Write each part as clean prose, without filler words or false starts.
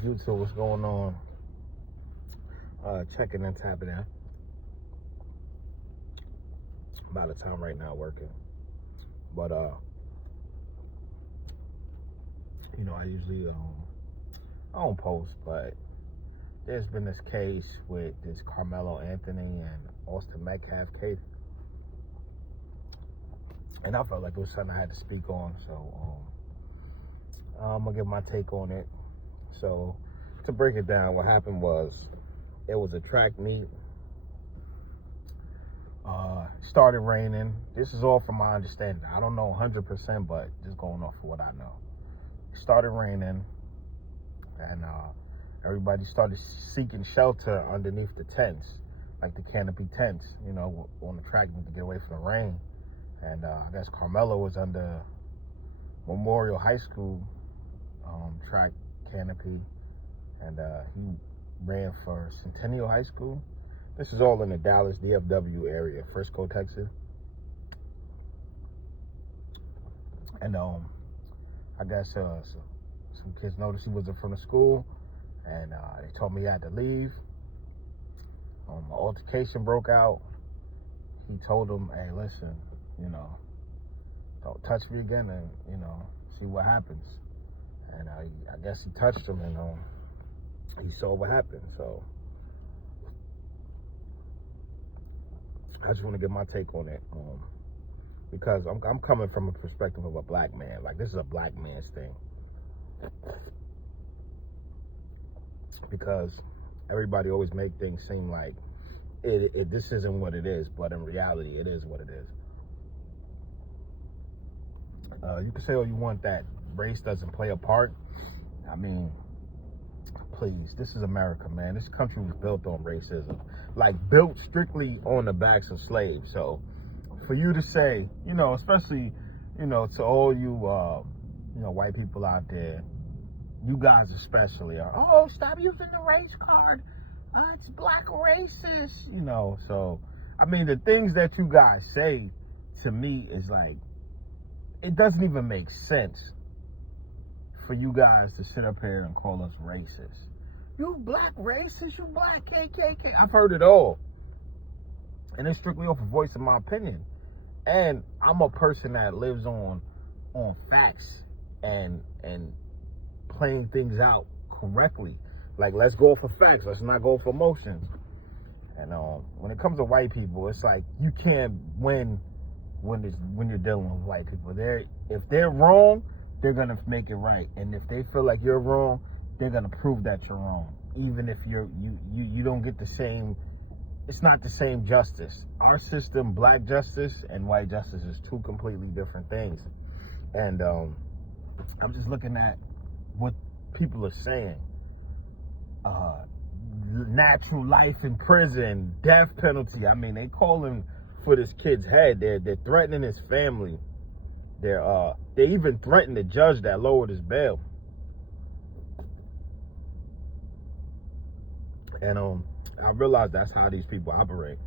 YouTube, what's going on? Checking and tapping in. About the time right now working. But I usually I don't post, but there's been this case with this Karmelo Anthony and Austin Metcalf case. And I felt like it was something I had to speak on, so I'm gonna give my take on it. So to break it down, what happened was it was a track meet. Started raining. This is all from my understanding. I don't know 100%, but just going off of what I know. It started raining, and everybody started seeking shelter underneath the tents, like the canopy tents, on the track to get away from the rain. And I guess Karmelo was under Memorial High School track canopy, and he ran for Centennial High School. This is all in the Dallas DFW area, Frisco, Texas. And I guess some kids noticed he wasn't from the school, and they told me he had to leave. An altercation broke out. He told them, "Hey, listen, don't touch me again, and see what happens." And I guess he touched him, and he saw what happened. So I just want to get my take on it, because I'm coming from a perspective of a black man. Like, this is a black man's thing, because everybody always make things seem like this isn't what it is, but in reality, it is what it is. You can say all you want that race doesn't play a part. I mean, please, this is America, man. This country was built on racism, like built strictly on the backs of slaves. So for you to say, especially, to all you, white people out there, you guys especially are, "Oh, stop using the race card. It's black racist," So, I mean, the things that you guys say to me is like, it doesn't even make sense for you guys to sit up here and call us racist. You black racist, you black KKK. I've heard it all. And it's strictly off of voice of my opinion. And I'm a person that lives on facts and playing things out correctly. Like, let's go for facts. Let's not go for emotions. And when it comes to white people, it's like you can't win when you're dealing with white people. If they're wrong, they're gonna make it right. And if they feel like you're wrong, they're gonna prove that you're wrong. Even if you don't get the same, it's not the same justice. Our system, black justice and white justice, is two completely different things. And I'm just looking at what people are saying. Natural life in prison, death penalty. I mean, they calling for this kid's head. They're threatening his family. They even threatened the judge that lowered his bail. And I realize that's how these people operate.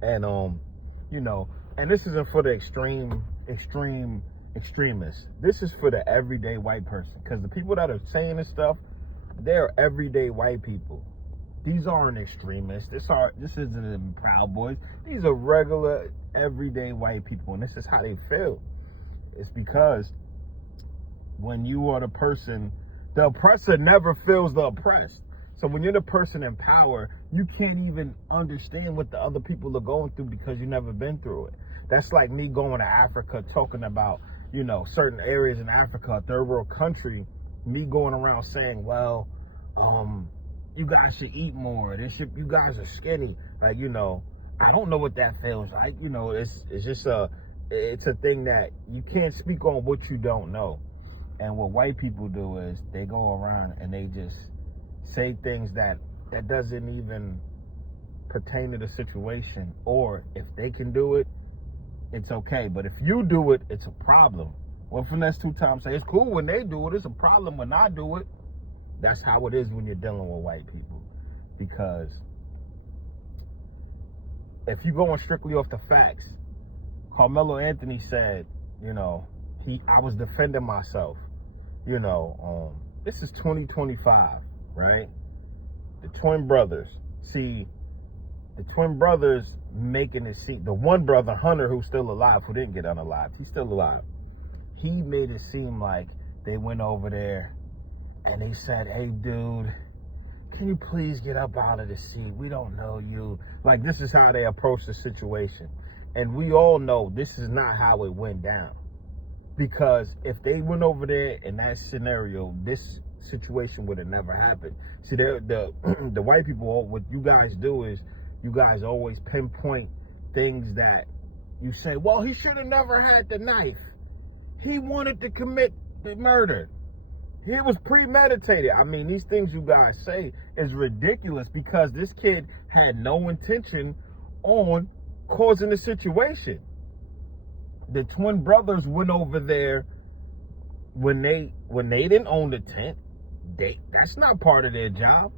And and this isn't for the extremists. This is for the everyday white person, because the people that are saying this stuff, they're everyday white people. These aren't extremists. This isn't Proud Boys. These are regular, everyday white people, and this is how they feel. It's because when you are the person, the oppressor never feels the oppressed. So when you're the person in power, you can't even understand what the other people are going through because you've never been through it. That's like me going to Africa, talking about, certain areas in Africa, a third world country, me going around saying, well, you guys should eat more. You guys are skinny. Like, I don't know what that feels like. It's just it's a thing that you can't speak on what you don't know. And what white people do is they go around and they just say things that doesn't even pertain to the situation. Or if they can do it, it's okay. But if you do it, it's a problem. Well, Finesse 2 times say it's cool when they do it. It's a problem when I do it. That's how it is when you're dealing with white people. Because if you're going strictly off the facts, Karmelo Anthony said, I was defending myself. This is 2025, right? The twin brothers. See, the twin brothers making it seem, the one brother, Hunter, who's still alive, who didn't get unalived, he's still alive. He made it seem like they went over there and they said, hey, dude, can you please get up out of the seat? We don't know you. Like, this is how they approach the situation. And we all know this is not how it went down. Because if they went over there in that scenario, this situation would have never happened. See, the white people, what you guys do is you guys always pinpoint things that you say, well, he should have never had the knife. He wanted to commit the murder. It was premeditated. I mean, these things you guys say is ridiculous because this kid had no intention on causing the situation. The twin brothers went over there when they didn't own the tent. That's not part of their job.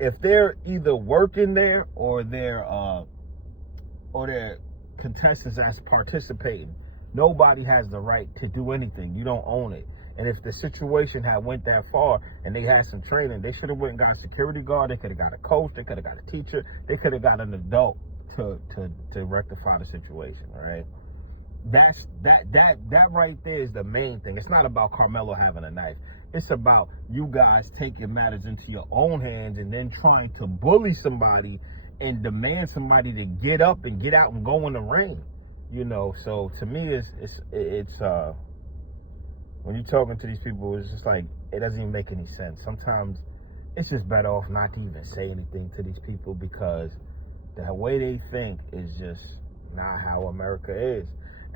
If they're either working there or they're contestants that's participating, nobody has the right to do anything. You don't own it. And if the situation had went that far and they had some training, they should have went and got a security guard. They could have got a coach. They could have got a teacher. They could have got an adult to rectify the situation. All right. That right there is the main thing. It's not about Karmelo having a knife. It's about you guys taking matters into your own hands and then trying to bully somebody and demand somebody to get up and get out and go in the ring. You know, so to me, it's when you're talking to these people, it's just like, it doesn't even make any sense. Sometimes it's just better off not to even say anything to these people because the way they think is just not how America is.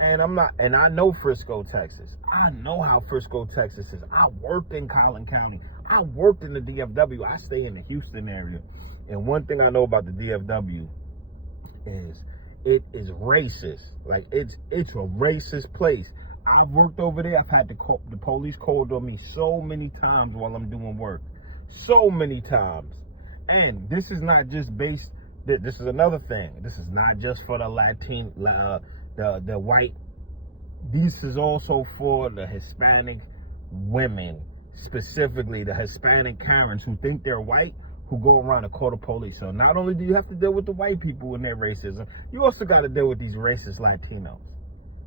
And I know Frisco, Texas. I know how Frisco, Texas is. I worked in Collin County. I worked in the DFW. I stay in the Houston area. And one thing I know about the DFW is it is racist. Like, it's a racist place. I've worked over there. I've had the police called on me so many times while I'm doing work. So many times. And this is not just based, this is another thing. This is not just for the the white. This is also for the Hispanic women, specifically the Hispanic Karens who think they're white, who go around and call the police. So not only do you have to deal with the white people and their racism, you also got to deal with these racist Latinos.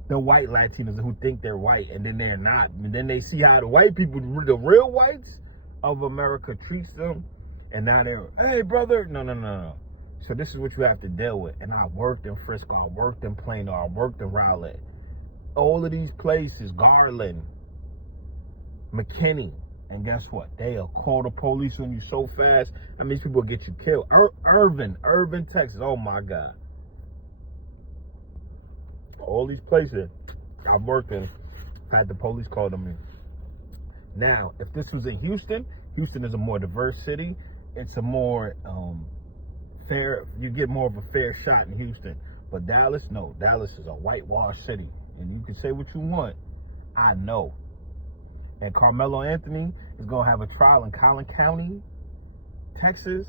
The white Latinos who think they're white and then they're not. And then they see how the white people, the real whites of America treats them. And now they're, hey, brother. No. So this is what you have to deal with. And I worked in Frisco. I worked in Plano. I worked in Rowlett. All of these places, Garland, McKinney. And guess what? They'll call the police on you so fast. I mean, these people get you killed. Irvin, Texas. Oh, my God. All these places I've worked in, had the police called on me. Now, if this was in Houston, Houston is a more diverse city. It's a more fair, you get more of a fair shot in Houston. But Dallas, no. Dallas is a whitewashed city. And you can say what you want. I know. And Karmelo Anthony is going to have a trial in Collin County, Texas.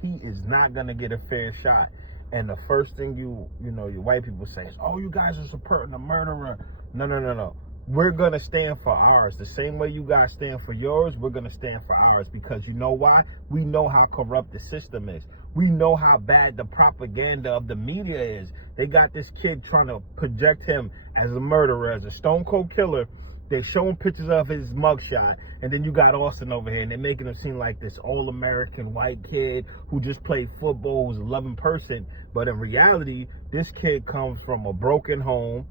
He is not going to get a fair shot. And the first thing you know, your white people say is, oh, you guys are supporting the murderer. No. We're going to stand for ours. The same way you guys stand for yours, we're going to stand for ours. Because you know why? We know how corrupt the system is. We know how bad the propaganda of the media is. They got this kid trying to project him as a murderer, as a stone cold killer. They're showing pictures of his mugshot. And then you got Austin over here, and they're making him seem like this all-American white kid who just played football, who's a loving person. But in reality, this kid comes from a broken home.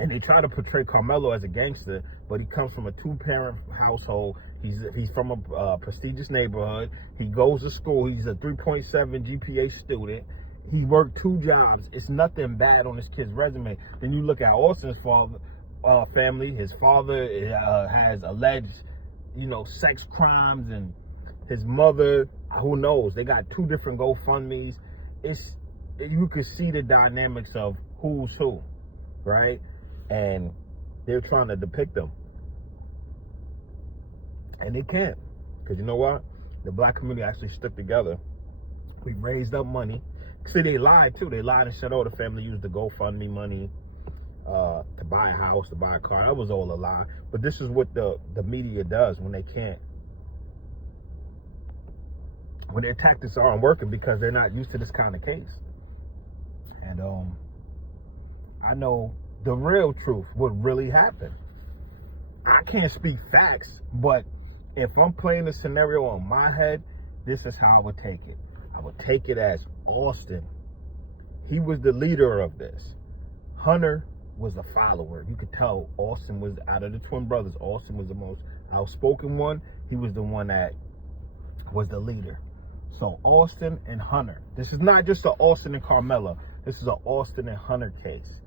And they try to portray Karmelo as a gangster, but he comes from a two-parent household. He's from a prestigious neighborhood. He goes to school. He's a 3.7 GPA student. He worked 2 jobs. It's nothing bad on this kid's resume. Then you look at Austin's family. His father has alleged, sex crimes, and his mother, who knows? They got 2 different GoFundMes. You could see the dynamics of who's who, right? And they're trying to depict them. And they can't. Because you know what? The black community actually stuck together. We raised up money. See, they lied too. They lied and said, oh, the family used the GoFundMe money. to buy a house, to buy a car. That was all a lie. But this is what the media does when they can't, when their tactics aren't working because they're not used to this kind of case. And I know the real truth, what really happened. I can't speak facts, but if I'm playing a scenario on my head, this is how I would take it. I would take it as Austin. He was the leader of this. Hunter was a follower. You could tell Austin was, out of the twin brothers, Austin was the most outspoken one. He was the one that was the leader. So Austin and Hunter. This is not just an Austin and Karmelo. This is an Austin and Hunter case.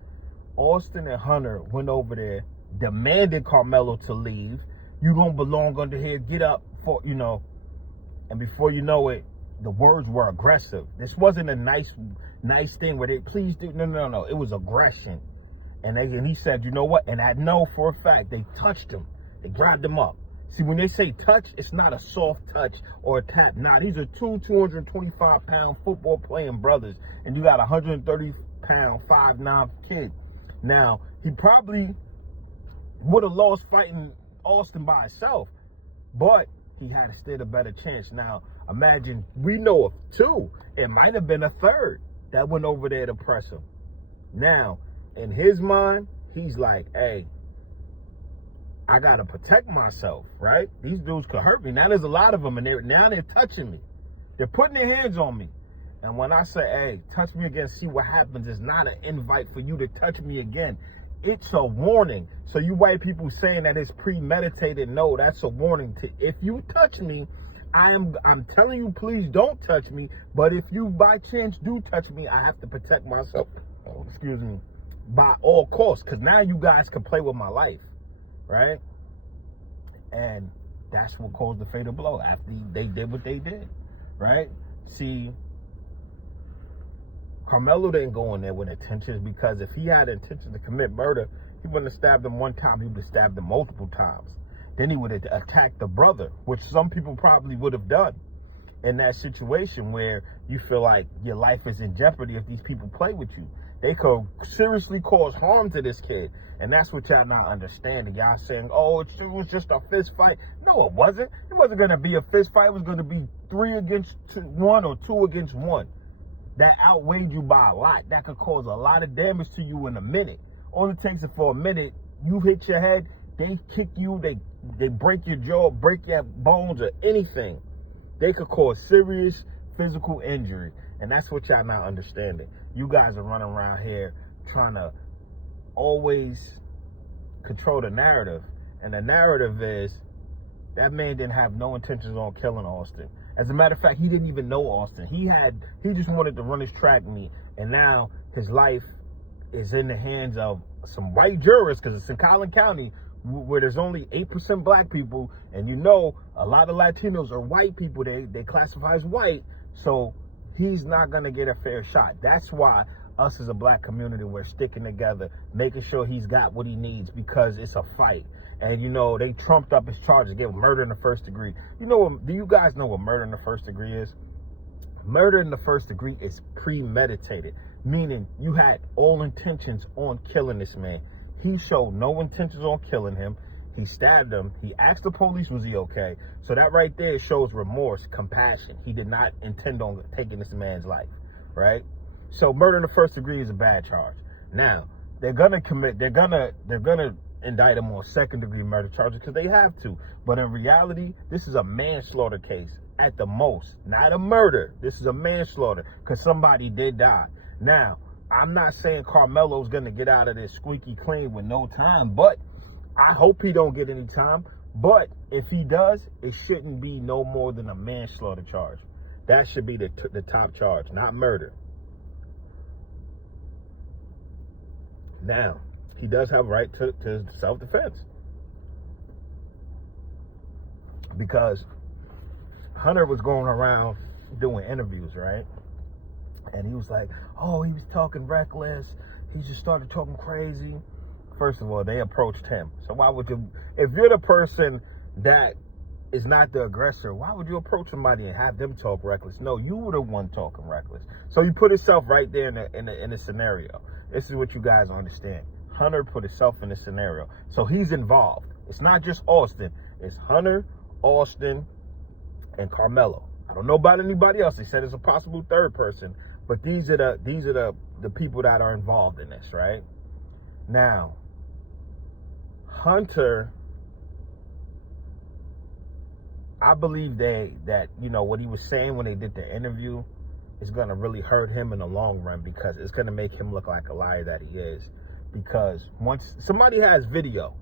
Austin and Hunter went over there, demanded Karmelo to leave. You don't belong under here. Get up, for you know. And before you know it, the words were aggressive. This wasn't a nice thing where they, please do. No. It was aggression. And he said, you know what? And I know for a fact they touched him. They grabbed him up. See, when they say touch, it's not a soft touch or a tap. Nah, these are two 225-pound football playing brothers, and you got a 130-pound 5'9" kid. Now, he probably would have lost fighting Austin by himself, but he had stood a better chance. Now, imagine, we know of two. It might have been a third that went over there to press him. Now, in his mind, he's like, hey, I got to protect myself, right? These dudes could hurt me. Now there's a lot of them, and they're touching me. They're putting their hands on me. And when I say, hey, touch me again, see what happens, it's not an invite for you to touch me again. It's a warning. So you white people saying that it's premeditated, no, that's a warning. If you touch me, I'm telling you, please don't touch me. But if you by chance do touch me, I have to protect myself, by all costs. Because now you guys can play with my life. Right? And that's what caused the fatal blow after they did what they did. Right? See, Karmelo didn't go in there with intentions, because if he had intention to commit murder, he wouldn't have stabbed him one time, he would have stabbed him multiple times. Then he would have attacked the brother, which some people probably would have done in that situation where you feel like your life is in jeopardy if these people play with you. They could seriously cause harm to this kid. And that's what y'all not understanding. Y'all saying, oh, it was just a fist fight. No, it wasn't. It wasn't going to be a fist fight. It was going to be 3 against 1 or 2 against 1. That outweighed you by a lot. That could cause a lot of damage to you in a minute. All it takes is for a minute, you hit your head, they kick you, they break your jaw, break your bones or anything. They could cause serious physical injury. And that's what y'all not understanding. You guys are running around here trying to always control the narrative. And the narrative is that man didn't have no intentions on killing Austin. As a matter of fact, he didn't even know Austin. He just wanted to run his track meet. And now his life is in the hands of some white jurists, because it's in Collin County where there's only 8% black people. And you know, a lot of Latinos are white people. They classify as white. So he's not going to get a fair shot. That's why us as a black community, we're sticking together, making sure he's got what he needs, because it's a fight. And, you know, they trumped up his charges, gave him murder in the first degree. You know, do you guys know what murder in the first degree is? Murder in the first degree is premeditated, meaning you had all intentions on killing this man. He showed no intentions on killing him. He stabbed him. He asked the police, was he okay? So that right there shows remorse, compassion. He did not intend on taking this man's life, right? So murder in the first degree is a bad charge. Now, they're gonna indict him on second degree murder charges because they have to. But in reality, this is a manslaughter case at the most, not a murder. This is a manslaughter because somebody did die. Now, I'm not saying Karmelo's gonna get out of this squeaky clean with no time, but I hope he don't get any time. But if he does, it shouldn't be no more than a manslaughter charge. That should be the top charge, not murder. Now, he does have a right to self-defense, because Hunter was going around doing interviews, right? And he was like, oh, he was talking reckless. He just started talking crazy. First of all, they approached him. So why would you, if you're the person that is not the aggressor, why would you approach somebody and have them talk reckless? No, you were the one talking reckless. So you put yourself right there in the scenario. This is what you guys understand. Hunter put himself in this scenario. So he's involved. It's not just Austin. It's Hunter, Austin, and Karmelo. I don't know about anybody else. They said it's a possible third person, but these are the people that are involved in this, right? Now, Hunter, I believe that what he was saying when they did the interview is going to really hurt him in the long run, because it's going to make him look like a liar that he is. Because once somebody has video,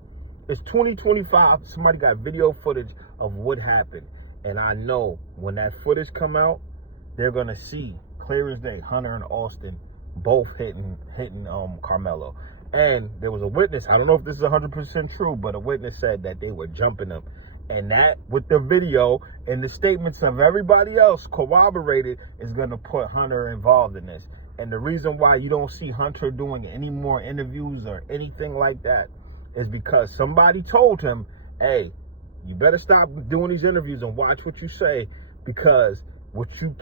it's 2025, somebody got video footage of what happened. And I know when that footage come out, they're going to see clear as day Hunter and Austin both hitting Karmelo. And there was a witness, I don't know if this is 100% true, but a witness said that they were jumping him. And that, with the video and the statements of everybody else corroborated, is going to put Hunter involved in this. And the reason why you don't see Hunter doing any more interviews or anything like that is because somebody told him, hey, you better stop doing these interviews and watch what you say, because what you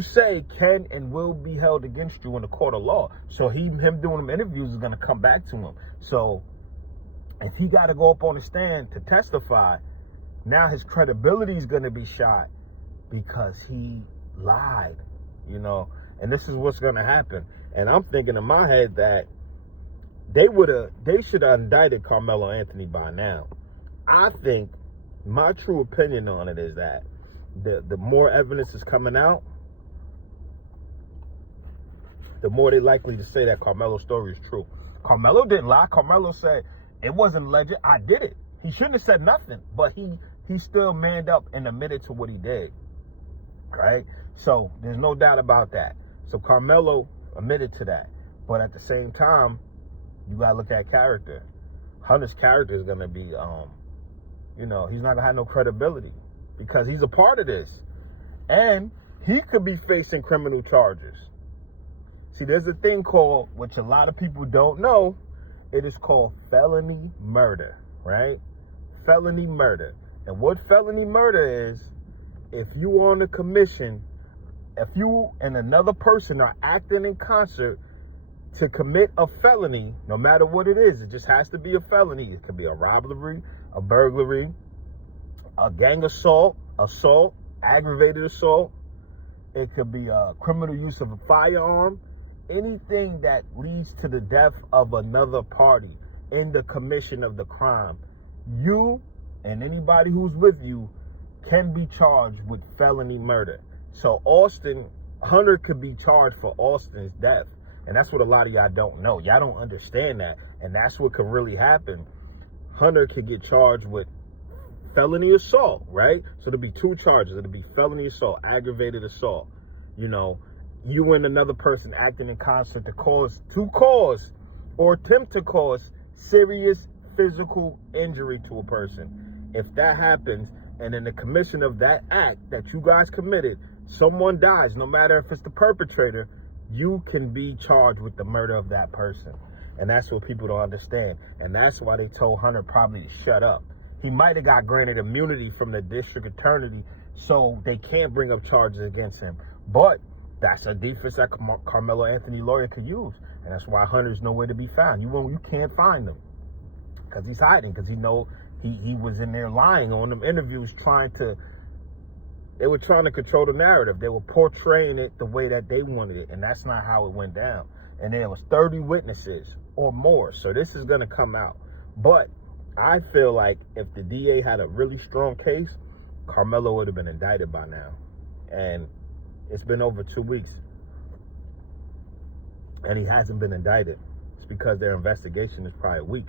say can and will be held against you in the court of law. So him doing them interviews is going to come back to him. So if he got to go up on the stand to testify, now his credibility is going to be shot because he lied, and this is what's going to happen. And I'm thinking in my head that they should have indicted Karmelo Anthony by now. I think my true opinion on it is that the more evidence is coming out, the more they're likely to say that Karmelo's story is true. Karmelo didn't lie. Karmelo said, it wasn't alleged, I did it. He shouldn't have said nothing, but he still manned up and admitted to what he did, right? So there's no doubt about that. So Karmelo admitted to that. But at the same time, you got to look at character. Hunter's character is going to be, he's not going to have no credibility because he's a part of this. And he could be facing criminal charges. See, there's a thing called, which a lot of people don't know, it is called felony murder, right? Felony murder. And what felony murder is, if you on a commission, if you and another person are acting in concert to commit a felony, no matter what it is, it just has to be a felony. It could be a robbery, a burglary, a gang assault, aggravated assault. It could be a criminal use of a firearm. Anything that leads to the death of another party in the commission of the crime, you and anybody who's with you can be charged with felony murder. So Hunter could be charged for Austin's death. And that's what a lot of y'all don't know. Y'all don't understand that. And that's what could really happen. Hunter could get charged with felony assault, right? So there'll be two charges. It'll be felony assault, aggravated assault. You and another person acting in concert to cause or attempt to cause serious physical injury to a person. If that happens, and in the commission of that act that you guys committed, someone dies, no matter if it's the perpetrator, you can be charged with the murder of that person. And that's what people don't understand. And that's why they told Hunter probably to shut up. He might have got granted immunity from the district attorney, so they can't bring up charges against him. But that's a defense that Karmelo Anthony lawyer could use. And that's why Hunter's nowhere to be found. You can't find him because he's hiding, because he was in there lying on them interviews they were trying to control the narrative. They were portraying it the way that they wanted it, and that's not how it went down. And there was 30 witnesses or more, so this is going to come out. But I feel like if the DA had a really strong case, Karmelo would have been indicted by now. And it's been over 2 weeks, and he hasn't been indicted. It's because their investigation is probably weak.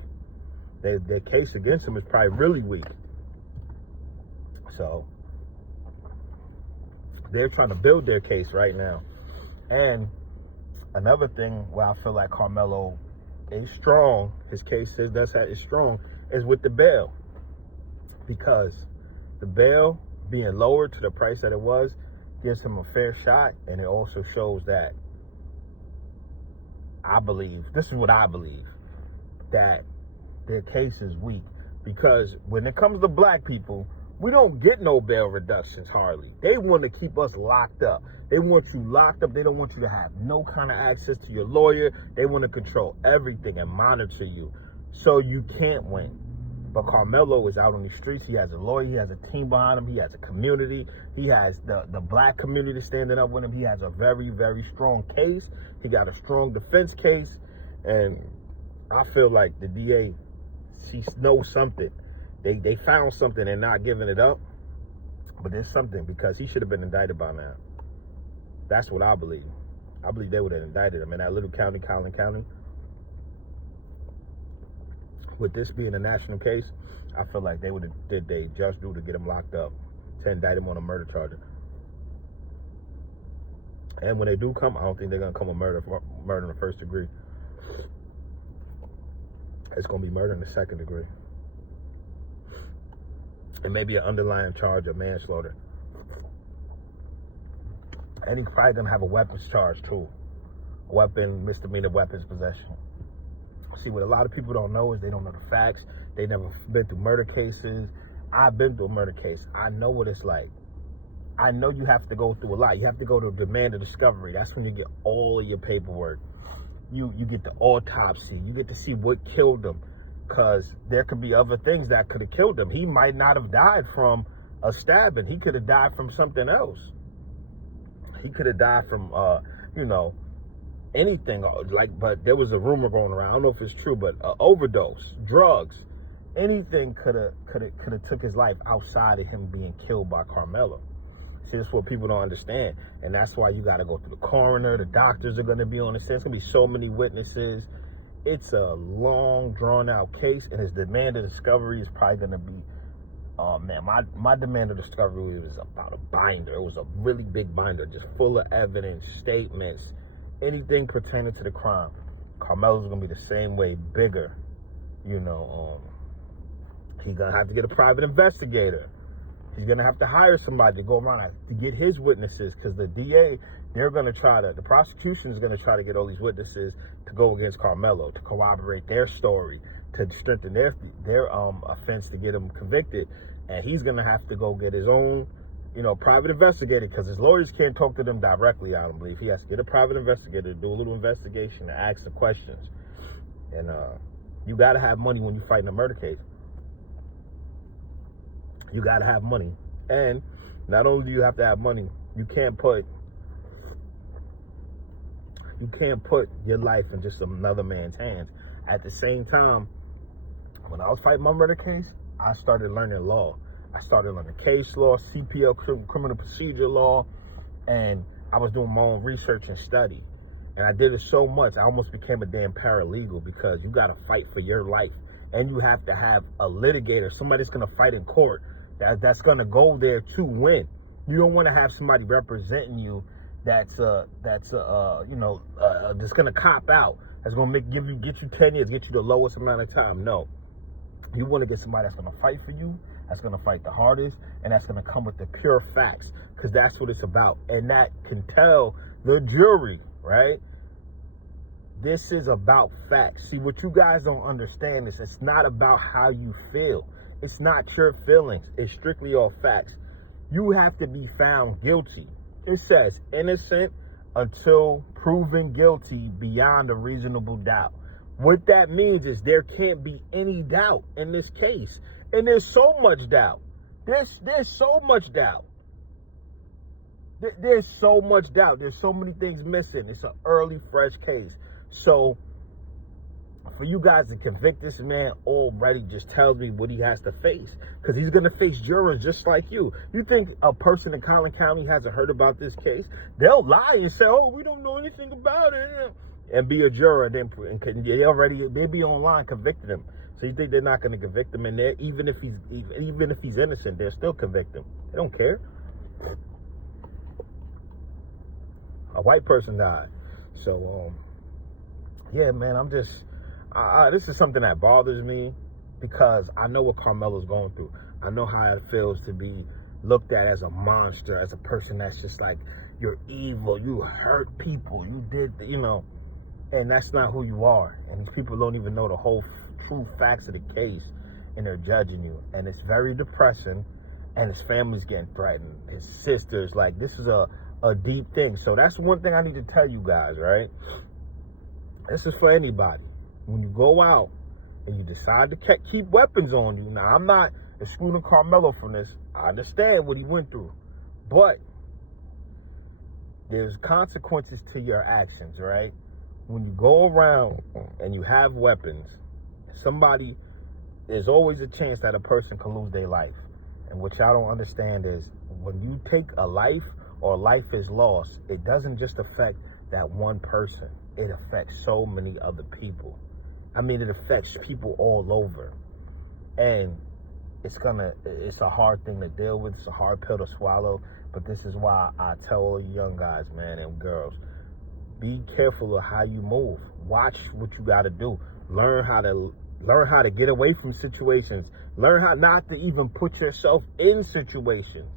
Their case against him is probably really weak. So they're trying to build their case right now. And another thing where I feel like Karmelo is strong, his case is strong, is with the bail. Because the bail being lowered to the price that it was gives him a fair shot, and it also shows that this is what I believe, that their case is weak. Because when it comes to black people, We don't get no bail reductions hardly. They want to keep us locked up. They want you locked up. They don't want you to have no kind of access to your lawyer. They want to control everything and monitor you. So you can't win. But Karmelo is out on the streets. He has a lawyer. He has a team behind him. He has a community. He has the black community standing up with him. He has a very, very strong case. He got a strong defense case. And I feel like the DA, she knows something. They found something and not giving it up. But there's something, because he should have been indicted by now. That's what I believe. I believe they would have indicted him in that little county, Collin County. With this being a national case, I feel like they would have did they just do to get him locked up, to indict him on a murder charge. And when they do come, I don't think they're gonna come with murder in the first degree. It's gonna be murder in the second degree, and maybe an underlying charge of manslaughter. And he's probably gonna have a weapons charge too, misdemeanor weapons possession. See, what a lot of people don't know is they don't know the facts. They never been through murder cases. I've been through a murder case. I know what it's like. I know you have to go through a lot. You have to go to demand of discovery. That's when you get all of your paperwork. You get the autopsy. You get to see what killed him, because there could be other things that could have killed him. He might not have died from a stabbing. He could have died from something else. He could have died from, anything. But there was a rumor going around. I don't know if it's true, but overdose, drugs, anything could have took his life outside of him being killed by Karmelo. See, that's what people don't understand, and that's why you got to go through the coroner. The doctors are going to be on the stand. It's going to be so many witnesses. It's a long, drawn-out case, and his demand of discovery is probably going to be, oh man, my demand of discovery was about a binder. It was a really big binder, just full of evidence, statements, anything pertaining to the crime. Karmelo's going to be the same way, bigger. He's going to have to get a private investigator. He's going to have to hire somebody to go around to get his witnesses, because the DA, the prosecution is going to try to get all these witnesses to go against Karmelo, to corroborate their story, to strengthen their offense to get him convicted. And he's going to have to go get his own, private investigator, because his lawyers can't talk to them directly, I don't believe. He has to get a private investigator to do a little investigation and ask the questions. And you got to have money when you're fighting a murder case. You got to have money. And not only do you have to have money, you can't put your life in just another man's hands. At the same time, when I was fighting my murder case, I started learning law. I started learning case law, CPL, criminal procedure law, and I was doing my own research and study. And I did it so much, I almost became a damn paralegal, because you got to fight for your life. And you have to have a litigator, somebody that's going to fight in court, that's going to go there to win. You don't want to have somebody representing you that's going to cop out, that's going to get you 10 years, get you the lowest amount of time. No. You want to get somebody that's going to fight for you, that's going to fight the hardest, and that's going to come with the pure facts, because that's what it's about. And that can tell the jury, right? This is about facts. See, what you guys don't understand is it's not about how you feel. It's not your feelings. It's strictly all facts. You have to be found guilty. It says innocent until proven guilty beyond a reasonable doubt. What that means is there can't be any doubt in this case. And there's so much doubt. There's so much doubt. There's so much doubt. There's so many things missing. It's an early, fresh case. So for you guys to convict this man already just tells me what he has to face, because he's going to face jurors just like you. You think a person in Collin County hasn't heard about this case? They'll lie and say, oh, we don't know anything about it, and be a juror. They'll be online convicting him. So you think they're not going to convict him in there? Even if he's innocent, they'll still convict him. They don't care. A white person died. So yeah, man, this is something that bothers me, because I know what Karmelo's going through. I know how it feels to be looked at as a monster, as a person that's just like, you're evil, you hurt people, you did, and that's not who you are. And these people don't even know the whole true facts of the case, and they're judging you. And it's very depressing, and his family's getting threatened. His sisters, like, this is a deep thing. So that's one thing I need to tell you guys, right? This is for anybody. When you go out and you decide to keep weapons on you, now I'm not excluding Karmelo from this. I understand what he went through, but there's consequences to your actions, right? When you go around and you have weapons, there's always a chance that a person can lose their life. And what y'all don't understand is when you take a life or life is lost, it doesn't just affect that one person. It affects so many other people. I mean, it affects people all over. And it's a hard thing to deal with. It's a hard pill to swallow. But this is why I tell all you young guys, man, and girls, be careful of how you move. Watch what you got to do. Learn how to get away from situations. Learn how not to even put yourself in situations.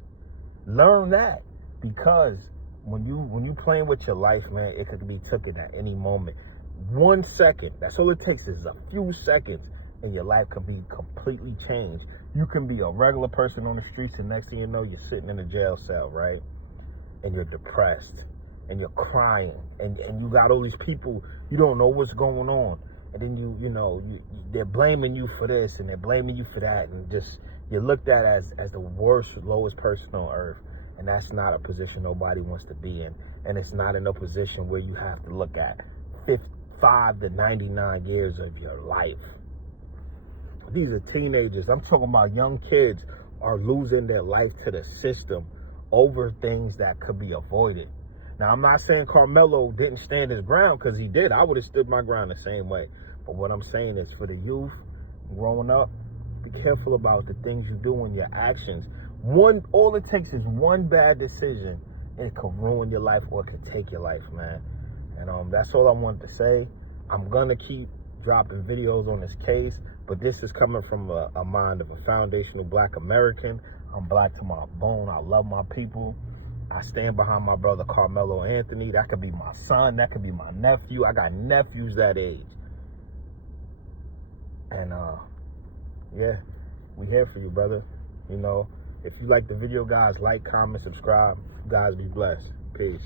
Learn that, because when you playing with your life, man, it could be taken at any moment. 1 second, that's all it takes, is a few seconds, and your life could be completely changed. You can be a regular person on the streets, and next thing you know, you're sitting in a jail cell, right? And you're depressed, and you're crying, and you got all these people, you don't know what's going on. And then they're blaming you for this, and they're blaming you for that, and just, you're looked at as the worst, lowest person on earth. And that's not a position nobody wants to be in. And it's not in a position where you have to look at 5 to 99 years of your life. These are teenagers. I'm talking about young kids are losing their life to the system over things that could be avoided. Now, I'm not saying Karmelo didn't stand his ground, because he did. I would have stood my ground the same way. But what I'm saying is, for the youth growing up, be careful about the things you do and your actions. All it takes is one bad decision, and it could ruin your life, or it could take your life, man. And that's all I wanted to say. I'm gonna keep dropping videos on this case, but this is coming from a mind of a foundational Black American. I'm Black to my bone. I love my people. I stand behind my brother Karmelo Anthony. That could be my son. That could be my nephew. I got nephews that age. And yeah, we here for you, brother. If you like the video, guys, like, comment, subscribe. Guys, be blessed. Peace.